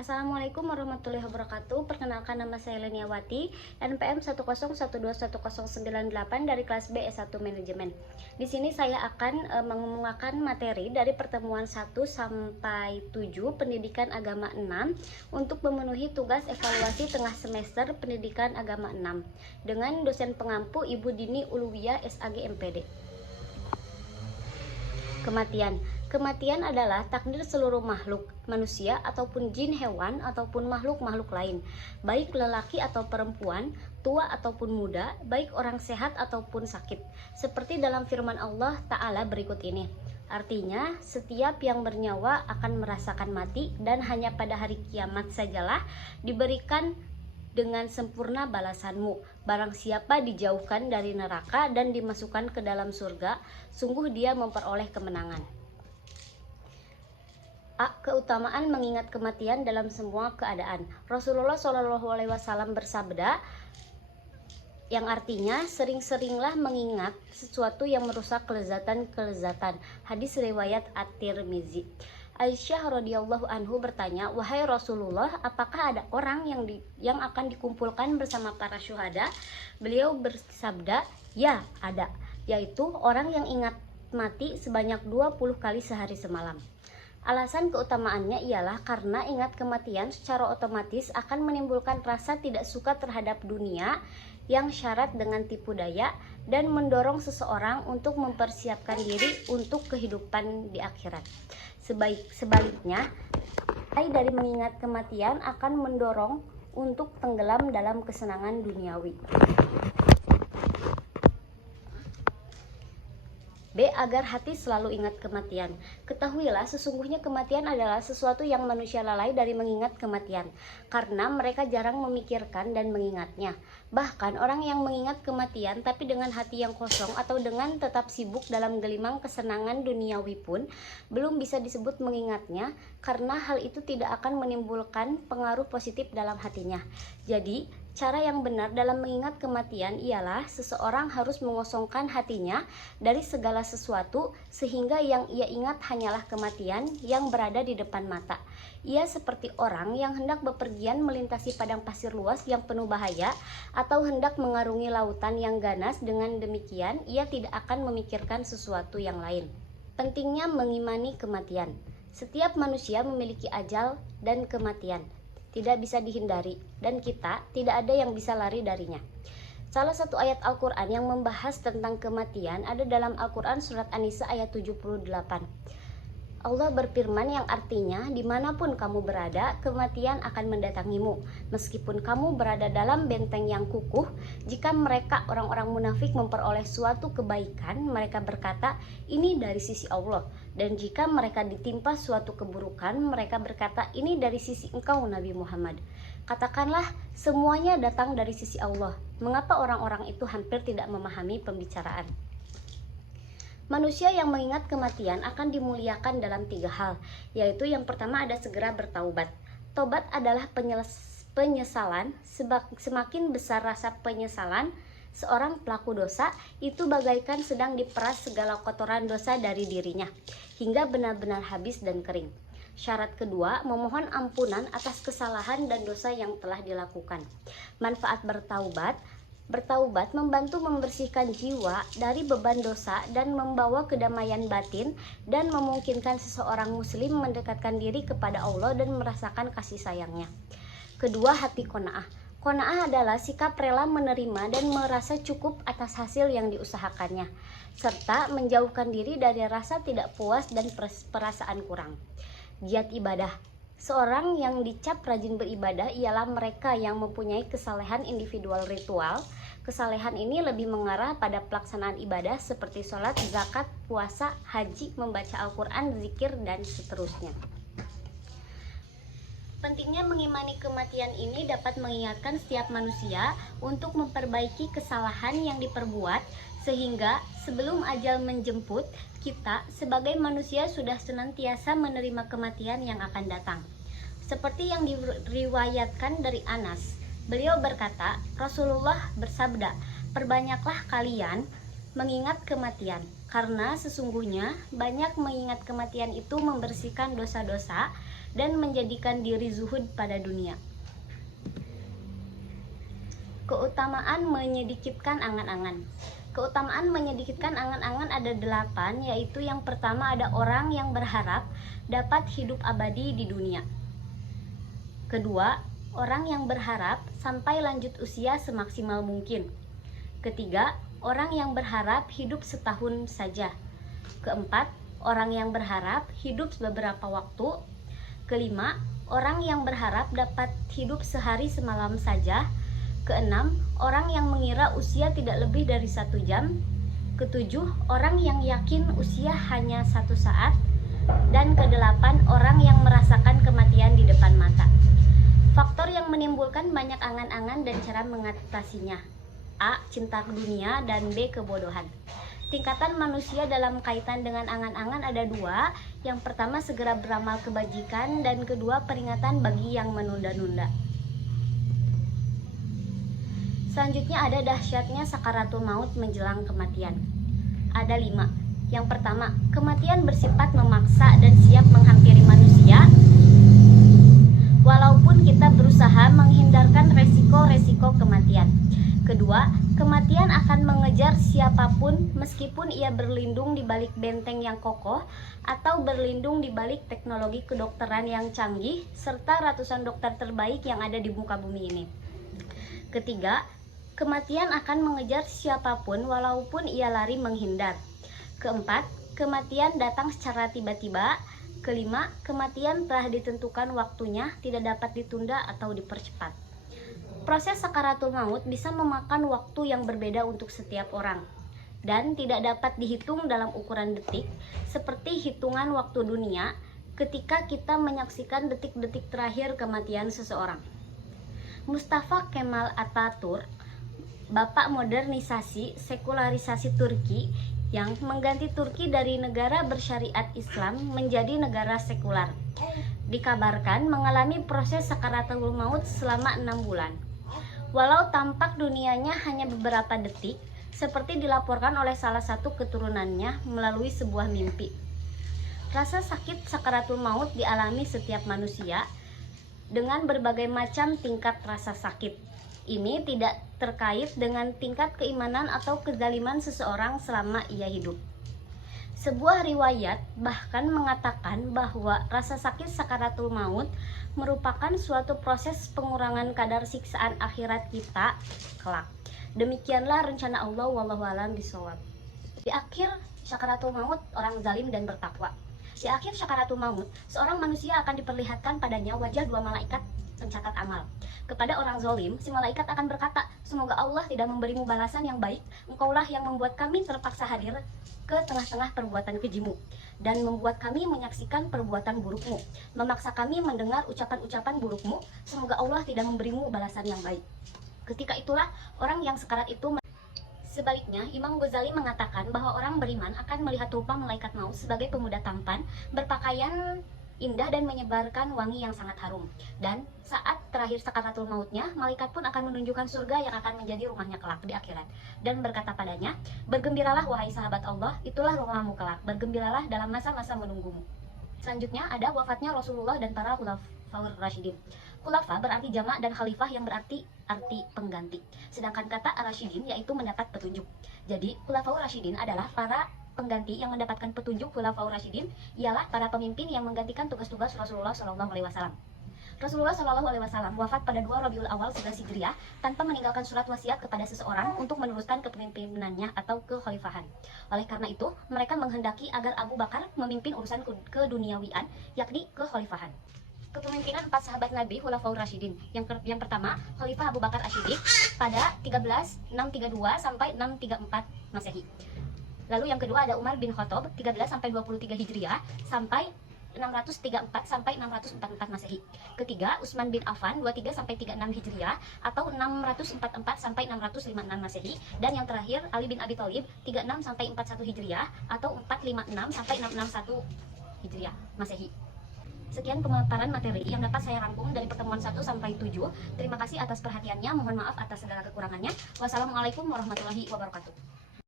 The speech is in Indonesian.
Assalamualaikum warahmatullahi wabarakatuh. Perkenalkan, nama saya Leniawati, NPM 101211098 dari kelas B S1 Manajemen. Di sini saya akan mengemukakan materi dari pertemuan 1 sampai 7 Pendidikan Agama 6 untuk memenuhi tugas evaluasi tengah semester Pendidikan Agama 6 dengan dosen pengampu Ibu Dini Uluwiyah SAG MPD. Kematian adalah takdir seluruh makhluk, manusia ataupun jin, hewan ataupun makhluk-makhluk lain, baik lelaki atau perempuan, tua ataupun muda, baik orang sehat ataupun sakit. Seperti dalam firman Allah Ta'ala berikut ini. Artinya, setiap yang bernyawa akan merasakan mati dan hanya pada hari kiamat sajalah diberikan dengan sempurna balasanmu. Barang siapa dijauhkan dari neraka dan dimasukkan ke dalam surga, sungguh dia memperoleh kemenangan. Keutamaan mengingat kematian dalam semua keadaan. Rasulullah SAW bersabda, yang artinya sering-seringlah mengingat sesuatu yang merusak kelezatan. Hadis riwayat At-Tirmizi. Aisyah radhiyallahu anhu bertanya, "Wahai Rasulullah, apakah ada orang yang akan dikumpulkan bersama para syuhada?" Beliau bersabda, "Ya, ada, yaitu orang yang ingat mati sebanyak 20 kali sehari semalam." Alasan keutamaannya ialah karena ingat kematian secara otomatis akan menimbulkan rasa tidak suka terhadap dunia yang syarat dengan tipu daya dan mendorong seseorang untuk mempersiapkan diri untuk kehidupan di akhirat. Sebaliknya, dari mengingat kematian akan mendorong untuk tenggelam dalam kesenangan duniawi. B. Agar hati selalu ingat kematian. Ketahuilah, sesungguhnya kematian adalah sesuatu yang manusia lalai dari mengingat kematian, karena mereka jarang memikirkan dan mengingatnya. Bahkan orang yang mengingat kematian tapi dengan hati yang kosong atau dengan tetap sibuk dalam gelimang kesenangan duniawi pun belum bisa disebut mengingatnya, karena hal itu tidak akan menimbulkan pengaruh positif dalam hatinya. Jadi, cara yang benar dalam mengingat kematian ialah seseorang harus mengosongkan hatinya dari segala sesuatu sehingga yang ia ingat hanyalah kematian yang berada di depan mata. Ia seperti orang yang hendak bepergian melintasi padang pasir luas yang penuh bahaya atau hendak mengarungi lautan yang ganas. Dengan demikian, ia tidak akan memikirkan sesuatu yang lain. Pentingnya mengimani kematian. Setiap manusia memiliki ajal dan kematian. Tidak bisa dihindari, dan kita tidak ada yang bisa lari darinya. Salah satu ayat Al-Quran yang membahas tentang kematian ada dalam Al-Quran surat An-Nisa ayat 78. Allah berfirman yang artinya, dimanapun kamu berada, kematian akan mendatangimu. Meskipun kamu berada dalam benteng yang kukuh, jika mereka orang-orang munafik memperoleh suatu kebaikan, mereka berkata, ini dari sisi Allah. Dan jika mereka ditimpa suatu keburukan, mereka berkata, ini dari sisi engkau Nabi Muhammad. Katakanlah, semuanya datang dari sisi Allah. Mengapa orang-orang itu hampir tidak memahami pembicaraan? Manusia yang mengingat kematian akan dimuliakan dalam 3 hal, yaitu yang pertama ada segera bertaubat. Taubat adalah penyesalan. Semakin besar rasa penyesalan seorang pelaku dosa, itu bagaikan sedang diperas segala kotoran dosa dari dirinya, hingga benar-benar habis dan kering. Syarat kedua, memohon ampunan atas kesalahan dan dosa yang telah dilakukan. Manfaat Bertaubat membantu membersihkan jiwa dari beban dosa dan membawa kedamaian batin dan memungkinkan seseorang muslim mendekatkan diri kepada Allah dan merasakan kasih sayangnya. Kedua, hati qanaah. Qanaah adalah sikap rela menerima dan merasa cukup atas hasil yang diusahakannya, serta menjauhkan diri dari rasa tidak puas dan perasaan kurang. Giat ibadah. Seorang yang dicap rajin beribadah ialah mereka yang mempunyai kesalehan individual ritual. Kesalehan ini lebih mengarah pada pelaksanaan ibadah seperti sholat, zakat, puasa, haji, membaca Al-Quran, zikir, dan seterusnya. Pentingnya mengimani kematian ini dapat mengingatkan setiap manusia untuk memperbaiki kesalahan yang diperbuat, sehingga sebelum ajal menjemput, kita sebagai manusia sudah senantiasa menerima kematian yang akan datang. Seperti yang diriwayatkan dari Anas, beliau berkata, Rasulullah bersabda, perbanyaklah kalian mengingat kematian, karena sesungguhnya banyak mengingat kematian itu membersihkan dosa-dosa dan menjadikan diri zuhud pada dunia. Keutamaan menyedikitkan angan-angan. Keutamaan menyedikitkan angan-angan ada 8, yaitu yang pertama ada orang yang berharap dapat hidup abadi di dunia. Kedua, orang yang berharap sampai lanjut usia semaksimal mungkin. Ketiga, orang yang berharap hidup setahun saja. Keempat, orang yang berharap hidup beberapa waktu. Kelima, orang yang berharap dapat hidup sehari semalam saja. Keenam, orang yang mengira usia tidak lebih dari 1 jam. Ketujuh, orang yang yakin usia hanya 1 saat. Dan kedelapan, orang yang merasakan kematian di depan mata. Faktor yang menimbulkan banyak angan-angan dan cara mengatasinya. A. Cinta dunia, dan B. Kebodohan. Tingkatan manusia dalam kaitan dengan angan-angan ada 2. Yang pertama segera beramal kebajikan, dan kedua peringatan bagi yang menunda-nunda. Selanjutnya ada dahsyatnya sakaratul maut menjelang kematian. Ada 5. Yang pertama, kematian bersifat memaksa dan siap menghampiri manusia walaupun kita berusaha menghindarkan resiko-resiko kematian. Kedua, kematian akan mengejar siapapun meskipun ia berlindung di balik benteng yang kokoh atau berlindung di balik teknologi kedokteran yang canggih serta ratusan dokter terbaik yang ada di muka bumi ini. Ketiga, kematian akan mengejar siapapun walaupun ia lari menghindar. Keempat, kematian datang secara tiba-tiba. Kelima, kematian telah ditentukan waktunya, tidak dapat ditunda atau dipercepat. Proses sakaratul maut bisa memakan waktu yang berbeda untuk setiap orang dan tidak dapat dihitung dalam ukuran detik seperti hitungan waktu dunia ketika kita menyaksikan detik-detik terakhir kematian seseorang. Mustafa Kemal Atatürk, bapak modernisasi sekularisasi Turki yang mengganti Turki dari negara bersyariat Islam menjadi negara sekular, dikabarkan mengalami proses sakaratul maut selama 6 bulan. Walau tampak dunianya hanya beberapa detik, seperti dilaporkan oleh salah satu keturunannya melalui sebuah mimpi. Rasa sakit sakaratul maut dialami setiap manusia dengan berbagai macam tingkat rasa sakit. Ini tidak terkait dengan tingkat keimanan atau kezaliman seseorang selama ia hidup. Sebuah riwayat bahkan mengatakan bahwa rasa sakit sakaratul maut merupakan suatu proses pengurangan kadar siksaan akhirat kita kelak. Demikianlah rencana Allah, wallahu a'lam bishawab. Di akhir sakaratul maut, orang zalim dan bertakwa. Di akhir sakaratul maut, seorang manusia akan diperlihatkan padanya wajah 2 malaikat pencatat amal. Kepada orang zalim, si malaikat akan berkata, semoga Allah tidak memberimu balasan yang baik, engkaulah yang membuat kami terpaksa hadir ke tengah-tengah perbuatan kejimu, dan membuat kami menyaksikan perbuatan burukmu, memaksa kami mendengar ucapan-ucapan burukmu, semoga Allah tidak memberimu balasan yang baik. Ketika itulah orang yang sekarat itu. Sebaliknya, Imam Ghazali mengatakan bahwa orang beriman akan melihat rupa malaikat maut sebagai pemuda tampan, berpakaian indah dan menyebarkan wangi yang sangat harum. Dan saat terakhir sakaratul mautnya, malaikat pun akan menunjukkan surga yang akan menjadi rumahnya kelak di akhirat. Dan berkata padanya, bergembiralah wahai sahabat Allah, itulah rumahmu kelak, bergembiralah dalam masa-masa menunggumu. Selanjutnya ada wafatnya Rasulullah dan para khulafaur rasyidin. Khulafa berarti jamak dan khalifah yang berarti arti pengganti. Sedangkan kata ar-rasyidin yaitu mendapat petunjuk. Jadi khulafaur rasyidin adalah para pengganti yang mendapatkan petunjuk. Khulafaur rasyidin ialah para pemimpin yang menggantikan tugas-tugas Rasulullah SAW. Rasulullah SAW wafat pada 2 Rabiul Awal 11 Hijriah tanpa meninggalkan surat wasiat kepada seseorang untuk meneruskan kepemimpinannya atau kekhalifahan. Oleh karena itu, mereka menghendaki agar Abu Bakar memimpin urusan keduniawian, yakni kekhalifahan. Kepemimpinan 4 sahabat Nabi Khulafaur Rasyidin. Yang pertama, Khalifah Abu Bakar Asy-Syiddiq pada 13632 sampai 634 Masehi. Lalu yang kedua ada Umar bin Khattab 13 sampai 23 Hijriah sampai 634 sampai 644 Masehi. Ketiga, Utsman bin Affan 23 sampai 36 Hijriah atau 644 sampai 656 Masehi. Dan yang terakhir Ali bin Abi Thalib 36 sampai 41 Hijriah atau 456 sampai 661 Hijriah Masehi. Sekian pemaparan materi yang dapat saya rangkum dari pertemuan 1 sampai 7. Terima kasih atas perhatiannya, mohon maaf atas segala kekurangannya. Wassalamualaikum warahmatullahi wabarakatuh.